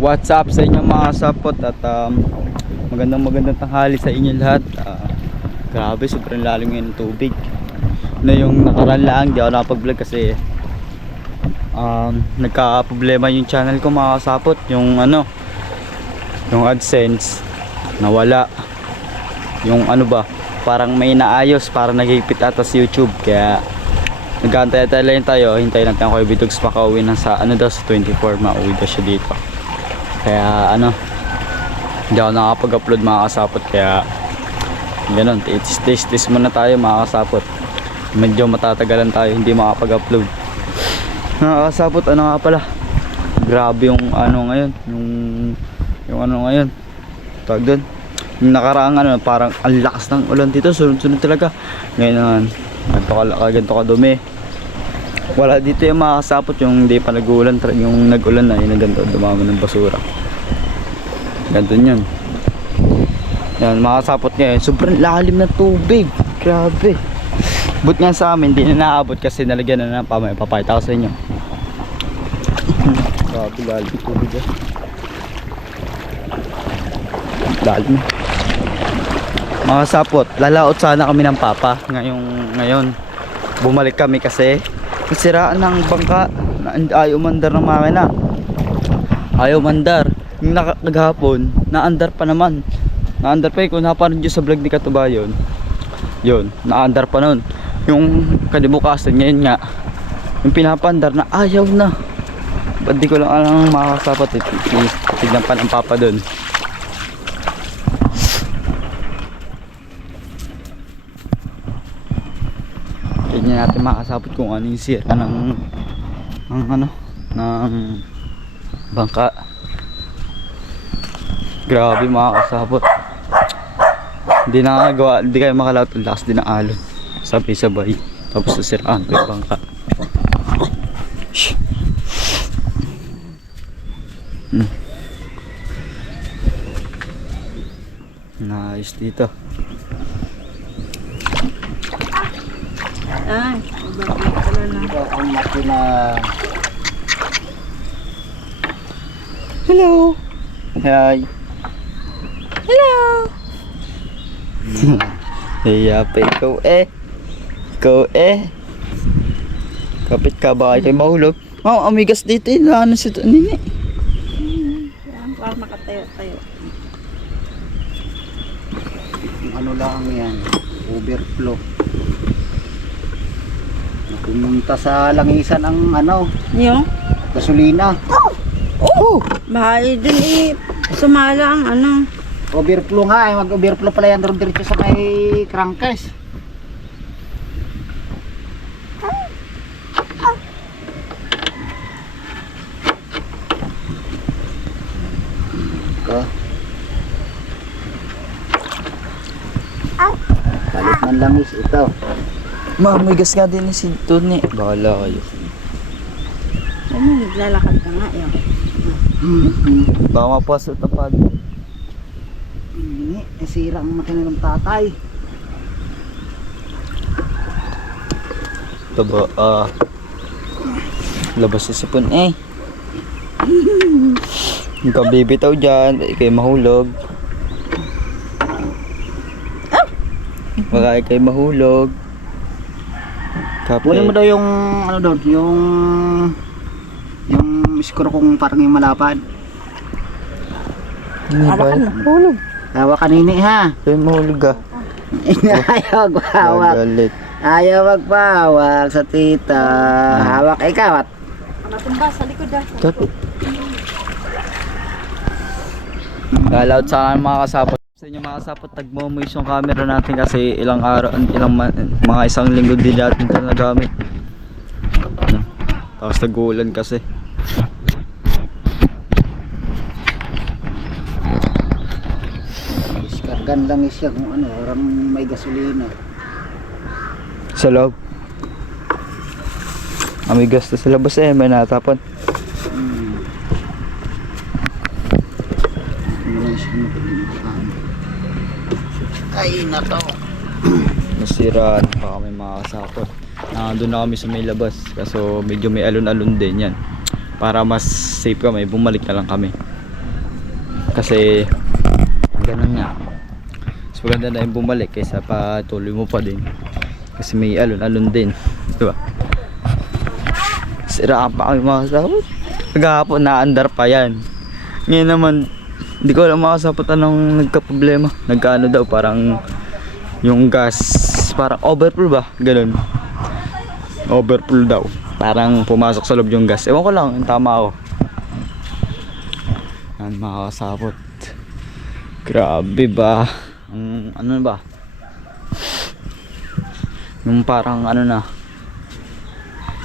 What's up sa inyo mga sapot at magandang tanghali sa inyo lahat. Grabe, sobrang lalim ngayon ng tubig. Na yung nakaraan lang, di ako nakapag-vlog kasi nagka-problema yung channel ko mga kasapot. Yung yung AdSense nawala. Yung parang may naayos, parang nagigipit ata sa YouTube. Kaya nag-aantay-antay lang tayo. Hintayin natin ako Bitugs makauwi ng sa sa 24, mauwi daw siya dito. Kaya hindi ako nakapag-upload mga kasapot. Kaya ganun, tis muna tayo mga kasapot. Medyo matatagalan tayo, hindi makapag-upload mga kasapot. Nga pala, grabe yung ngayon, yung ngayon tawag doon, yung nakaraang parang ang lakas ng ulan dito, sunod-sunod talaga. Ngayon ganito kadumi. Wala dito yung mga kasapot, yung hindi pa nag-uulan, yung nag-ulan na yun, ganito dumami ng basura. Ganito yun. Yan mga kasapot ngayon, sobrang lalim na tubig, grabe. But nga sa amin, hindi na naabot kasi nalagyan na ng pamay. Papakita ko sa inyo. Grabe, lalim tubig yan. Lalim. Mga kasapot, lalaot sana kami ng papa ngayon. Bumalik kami kasi siraan ng bangka na ayaw mandar ng makina. Ayaw mandar. Yung nakagahapon, naandar pa naman. Naandar pa kung napanood nyo sa vlog ni Katubayon. Yun, naandar pa nun. Yung kalibukasan ngayon nga, yung pinapandar na ayaw na. Ba't di ko lang alam mga kasapat. Tignan pa ng papa dun. Tignan natin mga kasapot kung ano yung sira ng bangka. Grabe mga kasapot. Hindi nakagawa, hindi kayo makalawat ang lakas din ng alon. Sabay-sabay. Tapos nasiraan ko yung bangka. Nice dito. Ang makina. Hello. Hi. Hello. Iya pa ikaw kapit ka ba kayo mahulog? Amigas dito ano si nini. Para makatayo-tayo. Ano lang yan, overflow. Pumunta sa langisan ang Yung? gasolina. Bahay din sumala ang Overflow nga, mag-overflow pala yan doon diretso sa may crankcase. Palit ng langis ito. Mamigas nga din si Tony. Bahala kayo. Naglalakad ka nga yun. Baka mapasot na pag. Hindi, sira ang makina ng tatay. Ito ba, labas sa sipon Yung kabibitaw dyan, kayo mahulog. Baka kayo mahulog. Kunin mo daw yung doon, yung skoro kung parang yung malapad. Hawakan na, hulog. Hawak kanini ha. Kayo mahulog Ayaw magpahawak. Galit. Ayaw magpahawak sa tita. Hawak ikaw at Matumba sa likod ah. Kapit. Galaut sa akin mga kasapot. Sa inyo mga kasapot, nagmo-moist yung camera natin kasi mga isang linggo din natin ito nagamit. Tapos nag-uulan kasi. iskargan lang siya kung orang may gasolina. Sa loob. Amigas na sa labas may natapon. Ay nako. Nasiraan pa kami mga kasapot. Nandun na kami sa may labas. Kaso medyo may alon-alon din yan. Para mas safe kami, bumalik na lang kami. Kasi ganun nga. Mas maganda na yung bumalik kaysa patuloy mo pa din. Kasi may alon-alon din. Diba? Siraan pa kami mga kasapot. Maghapon naandar pa yan. Ngayon naman, hindi ko alam mga kasapot anong nagka-problema. Nagkaano daw, parang yung gas, parang overflow ba? Ganun. Overflow daw. Parang pumasok sa loob yung gas. Ewan ko lang, yung tama ako. Yan mga kasapot. Grabe ba? Ano ba? Yung parang ano na,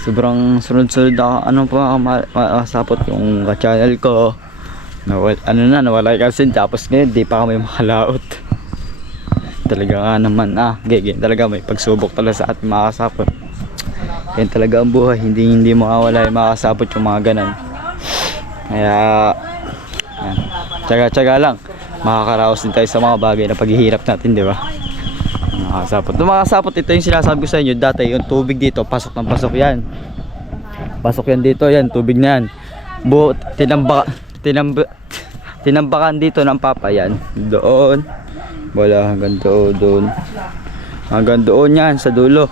sobrang sunod-sunod ako. Ano pa masapot yung ka-channel ko. Nawala kasi. Tapos ngayon di pa kami makalaot. Talaga nga naman ganyan talaga, may pagsubok talaga sa ating mga kasapot. Yan talaga ang buhay. Hindi mawawala yung mga kasapot, yung mga ganan. Kaya yan, tsaga-tsaga lang. Makakaraos din tayo sa mga bagay na paghihirap natin, di ba? Mga kasapot. Mga kasapot, ito yung sinasabi ko sa inyo. Dati yung tubig dito, pasok ng pasok yan. Pasok yan dito, yan, tubig na yan. Tinambakan dito ng papa yan. Doon. Wala, hanggang doon. Hanggang doon yan, sa dulo.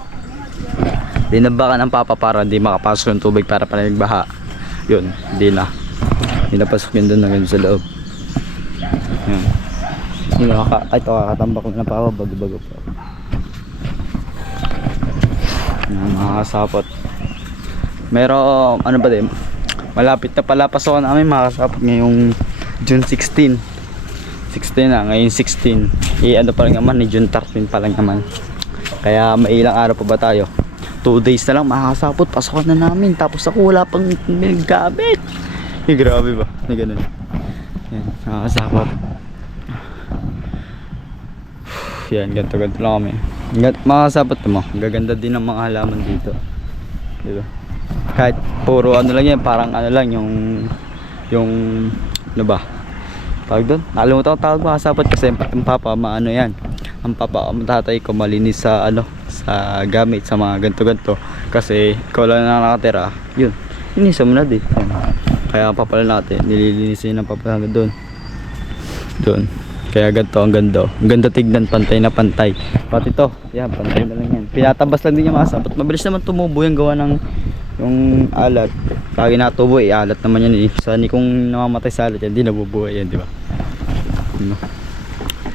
Tinambakan ng papa para hindi makapasok yung tubig para panagbaha. Yun, hindi na. Hindi na pasok yun doon hanggang sa loob. Yan. Ito kakatambak na pa ako, bago-bago pa. Mga kasapot. Meron, ano ba din, malapit na pala pasokan namin mga kasapot ngayong June 16 na, ngayon 16. Ano pa lang naman, June 13 pa lang naman. Kaya may ilang araw pa ba tayo? 2 days na lang mga kasapot, pasokan na namin. Tapos ako wala pang gamit. Grabe ba? Na ganun. Yan, mga kasapot. Yan, ganito lang kami. Mga kasapot mo, gaganda din ang mga halaman dito. Diba? Kahit puro ano lang yan, parang ano lang yung ano ba? Tawag doon? Nakalimutan ko tawag mga kasapot kasi ang papa maano yan. Ang papa, ang tatay ko malinis sa ano, sa gamit, sa mga ganto-ganto. Kasi ikaw lang na nakatira. Yun, linisan mo na din. Kaya ang papa natin, nililinisin ng papa doon. Doon. Kaya ganito ang ganda. Ang ganda tignan, pantay na pantay. Pati to, yan, pantay na lang yan. Pinatabas lang din yung mga sapot. Mabilis naman tumubo yung gawa ng yung alat. Lagi natubo alat naman yan eh. Sani kung namamatay sa alat yan, di nabubuhay yan, di ba?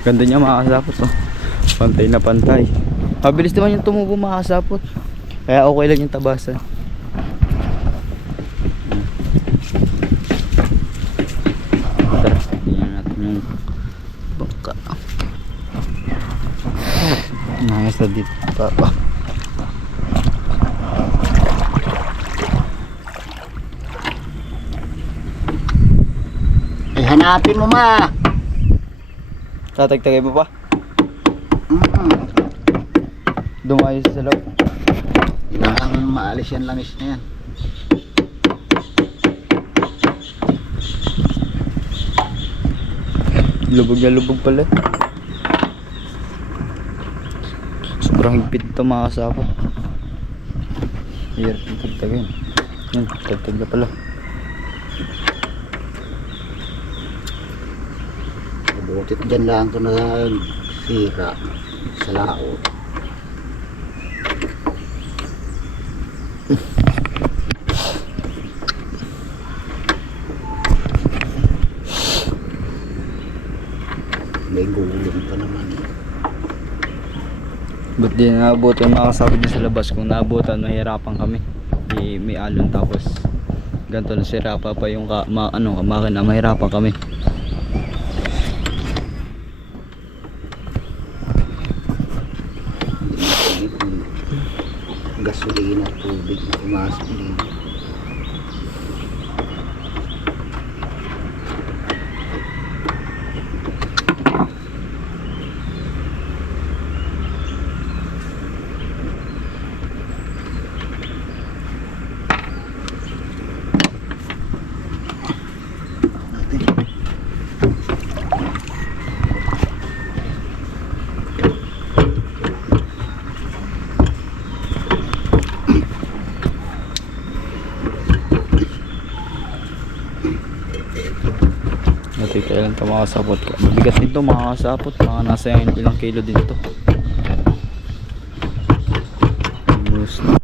Ganda niya mga kasapot. Oh. Pantay na pantay. Mabilis naman yung tumubo mga kasapot. Kaya okay lang yung tabasan. Nangis na dito pa. Ay, hanapin mo ma. Tatagtagay mo pa? Dumayos sa loob. Kailangan maalis yan langis na yan. Lubog na lubog pala. Sobrang higpit ito mga kasapot. Hirap yung tagtagin. Yan, tagtag na pala. Butit dyan lang ito na sira sa laot. May gulong pa naman eh. Ba't di naabutan yung mga kasapot din sa labas? Kung naabutan, nahihirapan kami. May alon tapos ganito na sirapa pa yung makina, mahirapan kami. Gasolina, tubig na pumasok dito. Matitailan ito mga kasapot. Mabigat din ito mga kasapot. Mga nasa ilang kilo din ito. Gusto.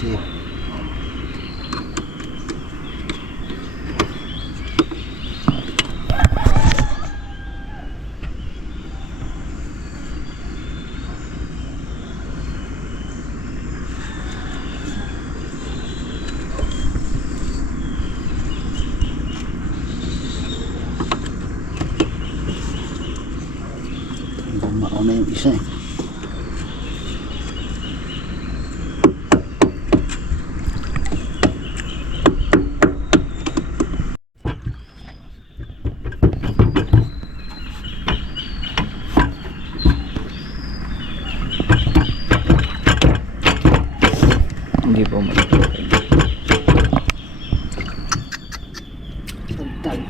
Shit. Mauna yung isa eh. Hindi po matitailan. Sagdag.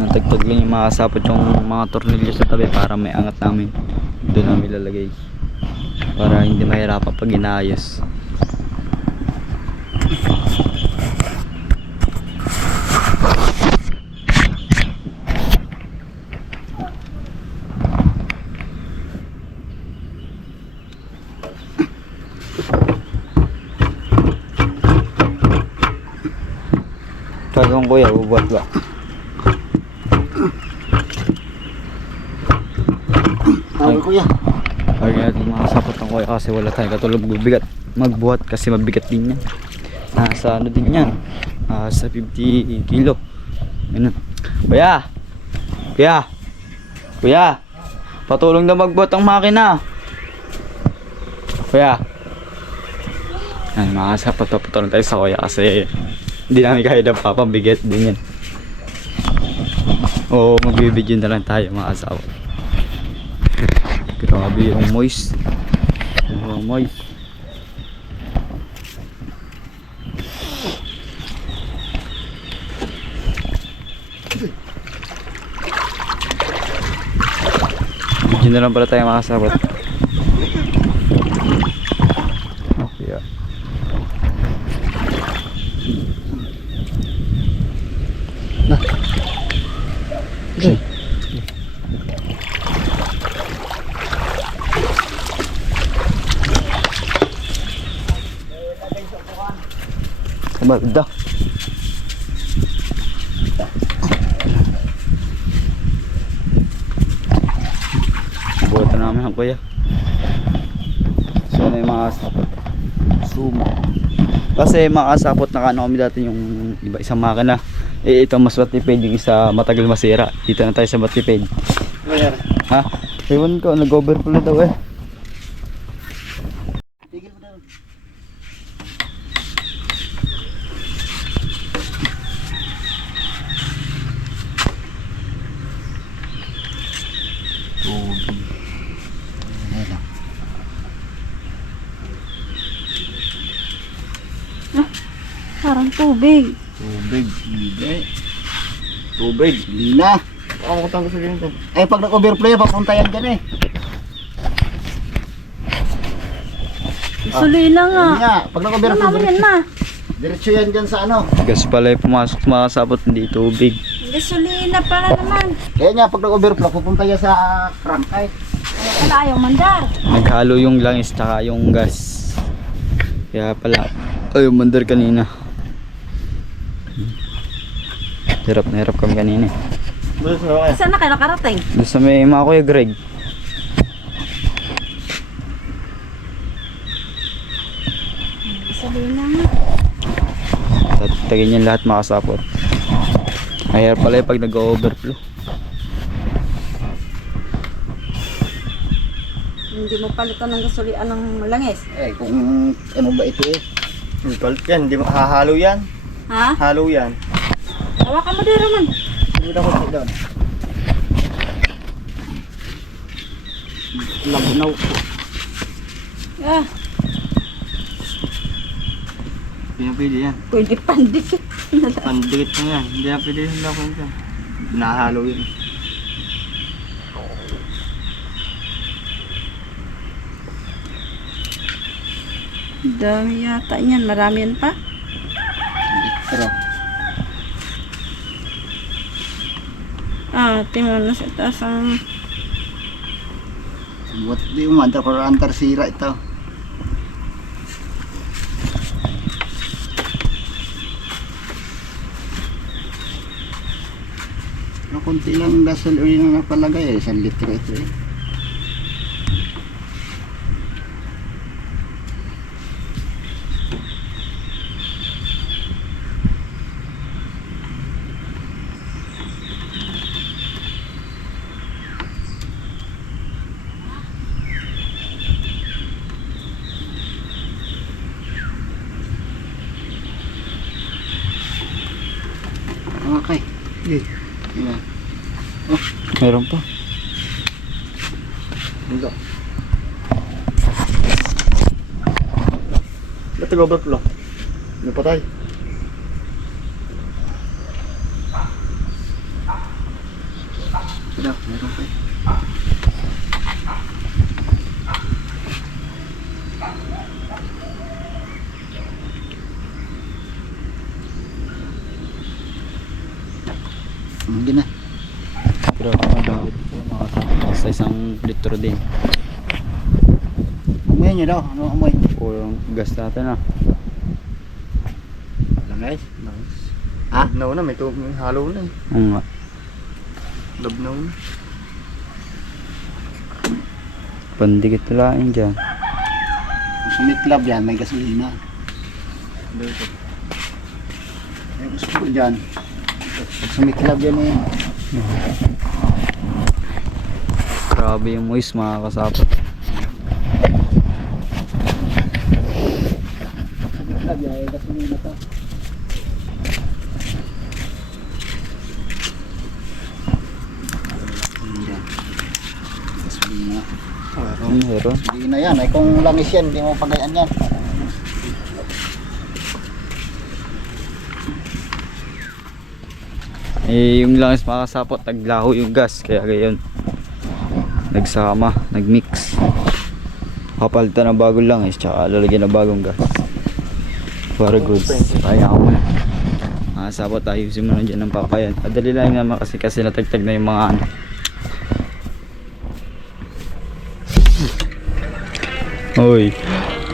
Natagtag lang yung mga kasapot yung mga tornilyo sa tabi para may angat namin. Doon namin lalagay. Para hindi mahirapan pag inaayos. Kagawang kuya, bubuhat ba? Tawag kuya. Lagi natin mga sapot ng kuya kasi wala tayong katulog bigat magbuhat kasi mabigat din yan. Nasa ano din yan, sa 50 kilo. Ganun. Kuya! Kuya! Kuya! Patulong na magbuhat ang makina. Kuya! Yan mga sapot, patulong tayo sa kuya kasi hindi namin kaya na papabigat din yan. Oo, magbibidyo na lang tayo mga asawa. Grabe yung moist. Moist. Video na lang pala tayo mga kasabot. Okay. Okay. Magda. Buhat na namin ang kuya. So na yung mga kasapot. Sumo. Kasi mga kasapot na kano kami dati yung iba isang makina. Eh ito mas matipid yung isa matagal masira. Dito na tayo sa matipid. Ha? Ewan ko, nag-overflow daw eh. Tigil mo daw. Tubig. Ayan. Parang tubig. Tubig. Hindi. Tubig. Na. Ako ko sa ganito. Eh pag nag-overflow yan, papunta yan dyan eh. Suli na nga. Yun nga, pag Ano nag-overflow, naman yan ma? diretso yan dyan sa ano. Gas pala yung pumasok mga kasapot, hindi tubig. Gasolina pala naman. Kaya nga, pag nag-overflow, pupunta yan sa crankcase. Kaya pala ayaw mandar. Naghalo yung langis tsaka yung gas. Kaya pala, ay yung mandar kanina. Hirap na hirap kami kanina eh. Saan na kayo nakarating? Doon sa may mga Kuya Greg. Gasolina nga. Tatagin niya lahat makasapot. Mahirap pala yung pag nag-overflow. Hindi mo palitan ng gasolina ng langis. Eh, kung ano ba ito eh. Palit yan, hindi hahalo yan. Ha? Halo yan. Hawakan mo din naman. Hindi na ko doon. Labunaw. Ah, Hindi na pwede yan. pwede pandit. Pandikit na yan. Hindi na pwede yung lako yan. Nahalo yun. Dami yata yan. Marami yan pa. Pero, Ah, tingnan na sa taas ang... buat di umanta ko antar sira ito. Pero konti lang gasolina na napalagay eh. 1 litro ito eh. Okay. Yan. Meron pa. Hindi. Ba't nag-overflow? Ano patay? Ito, meron pa eh. Hindi na. Pero madami makasapot sa isang litro din. Amoy nyo daw. Ano amoy? O yung gas natin ah. Langis? Nice. Ha? Labnaw na, may halo na eh. Oo nga. Labnaw na. Pandikit na lang dyan. Sa mitlab yan, may gasolina. Dito. May gusto ko dyan. Pag sa mitlab yan eh. Grabe yung moist mga kasapot. Sa mitlab yan, may gasolina to. Yan. Gasolina. Meron. Hindi na yan. Ay kung langis yan, hindi mo pagayaan yan. Eh, yung langis makasapot, naglaho yung gas. Kaya gayon. Nagsama, nagmix. Kapalitan ng bagong langis, tsaka lalagyan ng bagong gas. Para goods. Kaya ako na. Makasapot, ayusin mo na dyan ng papayan. Adali lang naman kasi natagtag na yung mga ano. Hoy,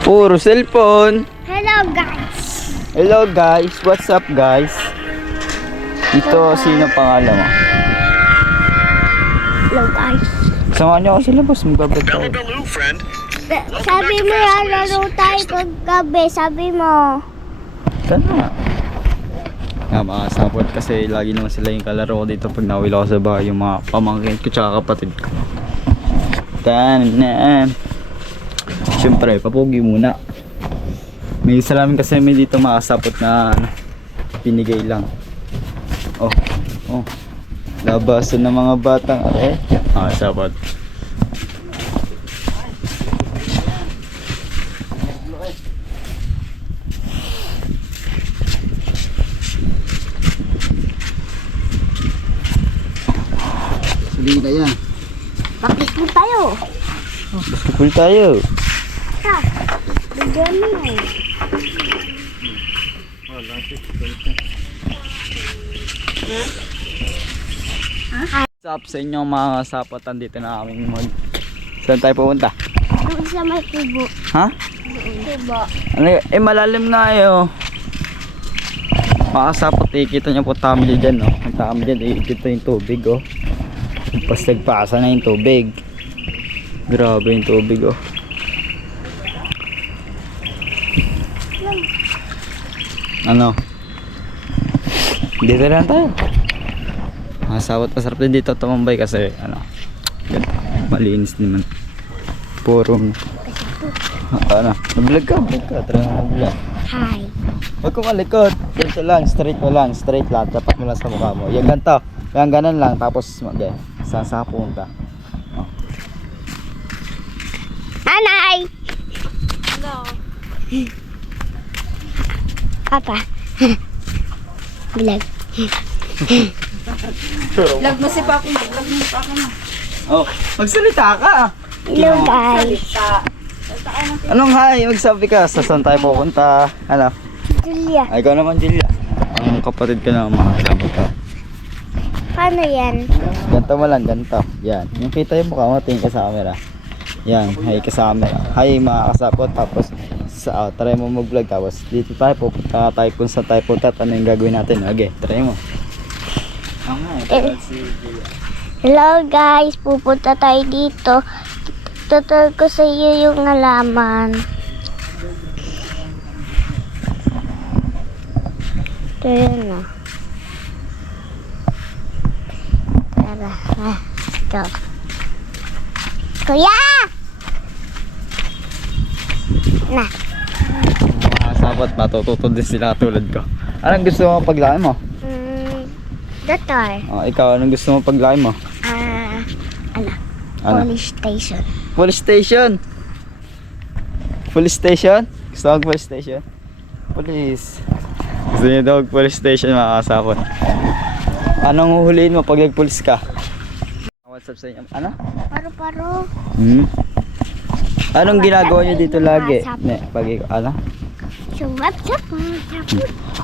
puro cellphone. Hello guys! Hello guys, what's up guys? Ito, sino pangalan mo? Hello guys! Samahan niyo ako sa labas, magbabad tayo. Sabi mo laro tayo paggabi, sabi mo. Sana nga. Nga makasapot kasi lagi naman sila yung kalaro ko dito pag nawil ako sa bahay, yung mga pamangkin ko tsaka kapatid ko. Tanan. Siyempre, papugi muna. May isa namin kasi may dito makasapot na ano, pinigay lang. Oh, oh. Labasan ng mga batang makasapot. Gasolina yan. Basketball tayo! Basketball tayo. Ha! Bigyan mo. What's up sa inyo mga kasapot? Andito na kami Saan tayo pupunta? Doon sa may tubo. Ha? Tubo. Ano, malalim nga eh oh. Mga kasapot, kita nyo po family dyan no. pupunta kami dyan, iikot na yung tubig oh. Tapos nagpasa na yung tubig. Grabe yung tubig oh. Ano? Dito lang tayo. Masarap din dito tumambay kasi ano, malinis naman. Puro ano, nag-vlog ka, try mo mag-vlog. Hi. Huwag ko malikot. Dito lang, straight lang. Tapat mo lang sa mukha mo. Yan ganito. Yan ganun lang. Tapos saan sa punta. Oh. Nanay! Hello. Papa. Vlog. Vlog mo si Papa. Vlog mo si Papa mo. Oh, magsalita ka. Hello guys. Anong hi? Magsabi ka. Saan tayo pupunta? Ano? Julia. Ay, ikaw naman, Julia. Ang kapatid ka na mga kasama ka. Paano yan? Ganto mo lang, ganto. Yan. Yung kita yung mukha mo, tingin ka sa camera. Yan, hi ka sa camera. Hi mga kasapot. Tapos, try mo mag-vlog. Tapos, dito tayo, pupunta tayo kung saan tayo punta. Ano yung gagawin natin? Okay, try mo. Hello guys, pupunta tayo dito. Tutur ko sa iyo yung halaman. Ito yun o. Tara, go. Kuya! Na. Mga kasapot, matututo din sila tulad ko. Anong gusto mo paglaki mo? Doktor. Oh, ikaw, anong gusto mo paglaki mo? Ano? Ano? Police station. Police station. Police station? Gusto mo police station? Police. Gusto niyo daw police station mga kasapot. Anong huhuliin mo pag nag-police ka? What's up sa inyo? Ano? Paru-paro. Anong ginagawa niyo dito lagi? Ne, pag ano? Sumap-sap.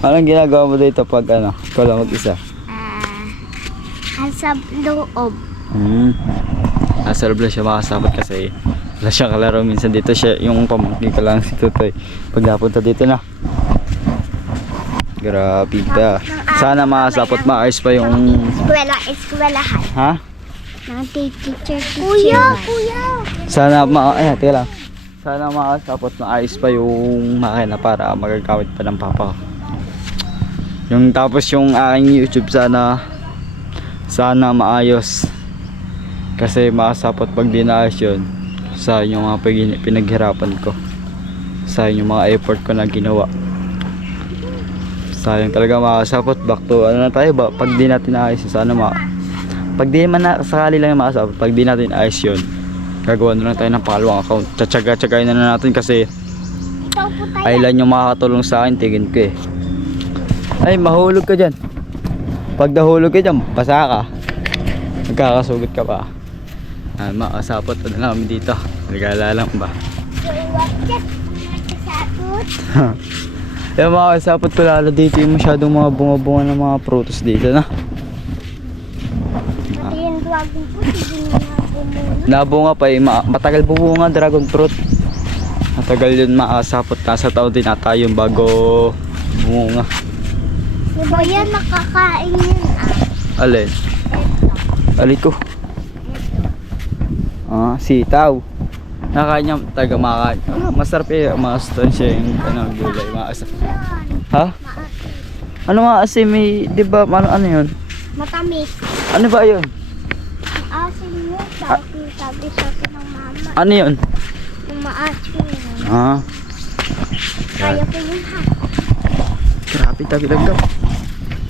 Anong ginagawa mo dito pag ano? Ikaw lang mag-isa? Sa loob. Nasa loob lang siya makasabot kasi wala siyang kalaro. Minsan dito siya, yung pamangkin ko lang si Tutoy. Pag napunta dito na. Grabe ba. Sana makasapot maayos pa yung... Eskwelahan. Ha? Ng teacher. Kuya! Sana teka lang. Sana makasapot maayos pa yung makina para magagamit pa ng papa ko. Yung tapos yung aking YouTube sana maayos. Kasi makasapot pag di naayos yun, sayang yung mga pinaghirapan ko, sayang yung mga effort ko na ginawa, sayang talaga makasapot. Back to ano na tayo ba, pag di natin naayos sana pag di man sakali lang yung makasapot, pag di natin ayos yun, gagawa na lang tayo ng pangalawang account. Tsagayin na natin kasi aylan yung makakatulong sa akin. Tingin ko eh. Ay, mahulog ka dyan. Pag nahulog ka dyan, basa ka, magkakasugat ka pa. Makasapot pa na namin dito. Nag-aalala mo ba? Yung makasapot ko lalo dito yung masyadong mga bunga-bunga ng mga prutos dito na. Yung dragon fruit, hindi na Nabunga pa eh. Matagal bubunga dragon fruit. Matagal yun makasapot. Nasa taon din ata yung bago bumunga. Diba yan nakakain yun Alin? Alin ko? Sitaw. Nakain niya taga makain. Masarap eh. Masustansya yung gulay. Maasa. Ha? Ano maasim eh? Diba ano yun? Matamis. Ano ba yun? Asin mo. Sabi sa akin ng mama. Ano yun? Yung maasim yun. Kaya ko yun ha. Grabe tabi lang ka.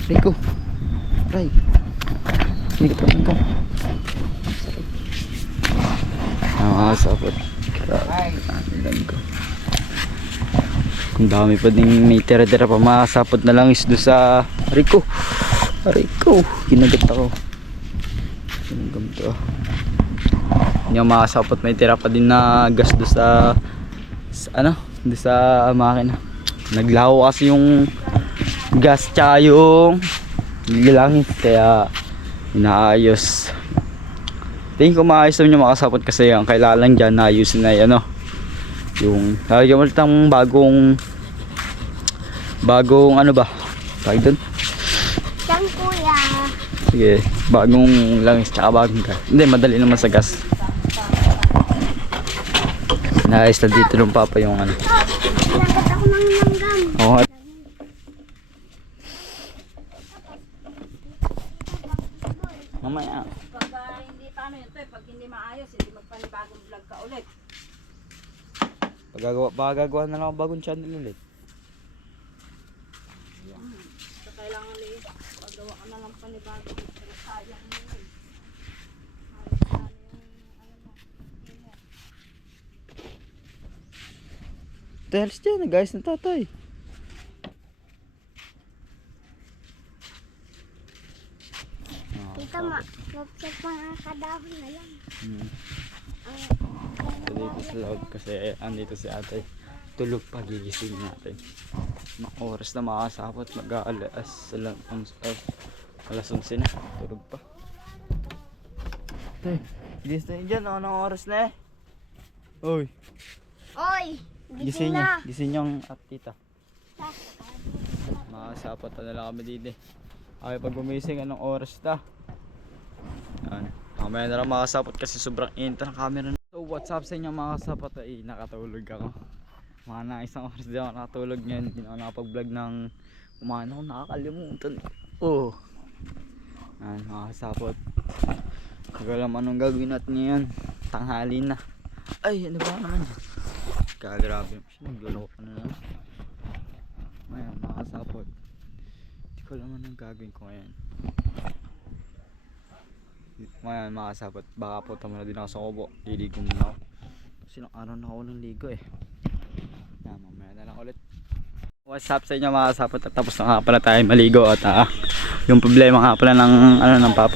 Rico. Ray. Hindi ka tabi lang ka. Nakakasapot. Grabe tabi lang ka. Kung dami pa ding may tira-tira pa, makasapot na lang is doon sa Rico. Rico. Kinagat ako. Kinagat to. Hindi ako makasapot, may tira pa din na gas doon sa ano? Doon sa makina. Naglaho kasi yung gas tsaka yung langit, kaya inaayos. Tingin ko maayos naman yung makasapot kasi ang kailangan lang dyan naayusin na yung ano, yung lagyan mo lang bagong ano ba tawag doon? Yan kuya. Sige, bagong langis tsaka bagong gas. Hindi, madali naman sa gas. Naayos na dito ng papa yung ano. Dapat ako ng langgam. Oo. Mamaya. Pag hindi paano yun, pag hindi maayos, hindi magpanibagong vlog ka ulit. Pagagawa na lang ako bagong channel ulit. So, kailangan ulit, paggawa ka na lang panibagong pero sayang mo yun. Teles dyan, guys, ng tatay. Tita ma, wagsak mga kadahon na lang. Ito dito sa loob kasi andito si ate. Tulog pa, gigising natin. Mga oras na makasapot, alas 11 na. Tulog pa. Ate, gising na dyan, anong oras na eh? Uy, Oy, gising gising niya. na. Gising niyang at tita. Makasapot na lang kami dito eh. Ay, pag gumising, anong oras na? Yan. Mamaya na lang makasapot kasi sobrang init ng camera na. So what's up sa inyo mga kasapot? Ay, nakatulog ako. Mga na isang oras din ako nakatulog ngayon. Hindi na ako nakapag-vlog ng kumain ako, nakakalimutan. Oh. Yan mga kasapot. Kagalam anong gagawin natin ngayon. Tanghali na. Ay, ano ba naman yan? Kagarabi. Nagluloko ka na naman. Ngayon mga kasapot. Hindi ko alam anong gagawin ko ngayon. Ngayon mga kasapot, baka punta muna din ako sa kubo. Liligo muna ako. Kasi nung araw na ako ng ligo eh. Yan, mamaya na lang ulit. What's up sa inyo mga kasapot? At tapos na nga pala tayo maligo. At yung problema nga pala ng ano ng papa.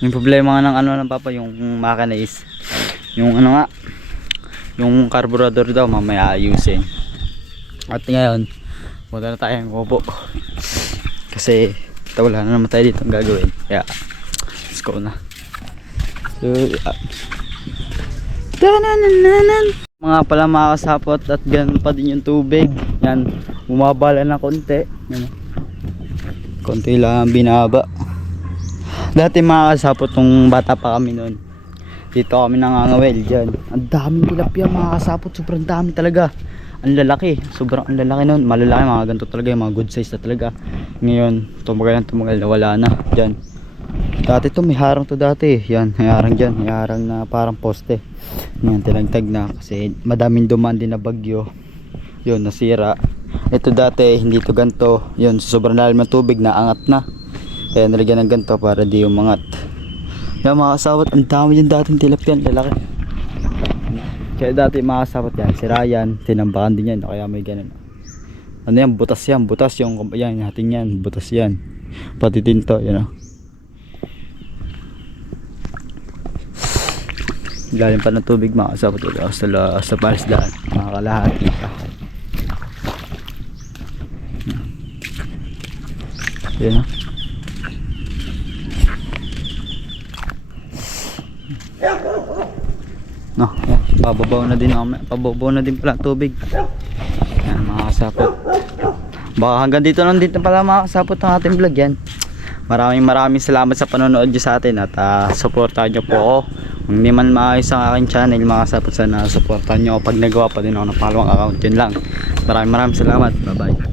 Yung problema nga ng ano ng papa, yung makina is yung ano nga, yung carburetor daw mamaya ayusin. At ngayon punta na tayo ng kubo. Kasi wala na naman tayo dito ang gagawin, kaya let's go na. So mga pala mga kasapot, at ganun pa din yung tubig. Yan, bumabala na konti. Yan, konti lang binaba. Dati mga kasapot, nung bata pa kami noon, dito kami nangangawel dyan. Ang daming tilapia mga kasapot, sobrang dami talaga. Ang lalaki, sobrang ang lalaki nun. Malalaki, mga ganito talaga, yung mga good size na talaga. Ngayon, tumagal na wala na dyan. Dati to may harang to dati. Yan, may harang dyan, may harang na parang poste. Yan, tilagtag na kasi madaming dumaan din na bagyo. Yun, nasira. Ito dati, hindi to ganito. Yun, sobrang lalim ng tubig, naangat na. Kaya nalagyan ng ganito para di umangat. Yan mga kasawat, ang dami yung dating tilapia, lalaki. Kaya dati mga kasapot yan, si Ryan, tinambakan din yan, kaya may ganun. Ano yan, butas yung, yan, hating yan, butas yan. Pati tinto, yun o. Galing pa ng tubig mga kasapot, sa palisdaan, mga kalahati pa. Yun o. No, yan, pababaw na din pala tubig. Yan mga kasapot. Baka hanggang dito lang dito pala mga kasapot ang ating vlog yan. Maraming salamat sa panonood nyo sa atin. At supportahan nyo po ako. Kung hindi man maayos ang aking channel mga kasapot, sana supportahan nyo ako pag nagawa pa din ako ng pangalawang account. Yun lang. Maraming salamat. Bye bye.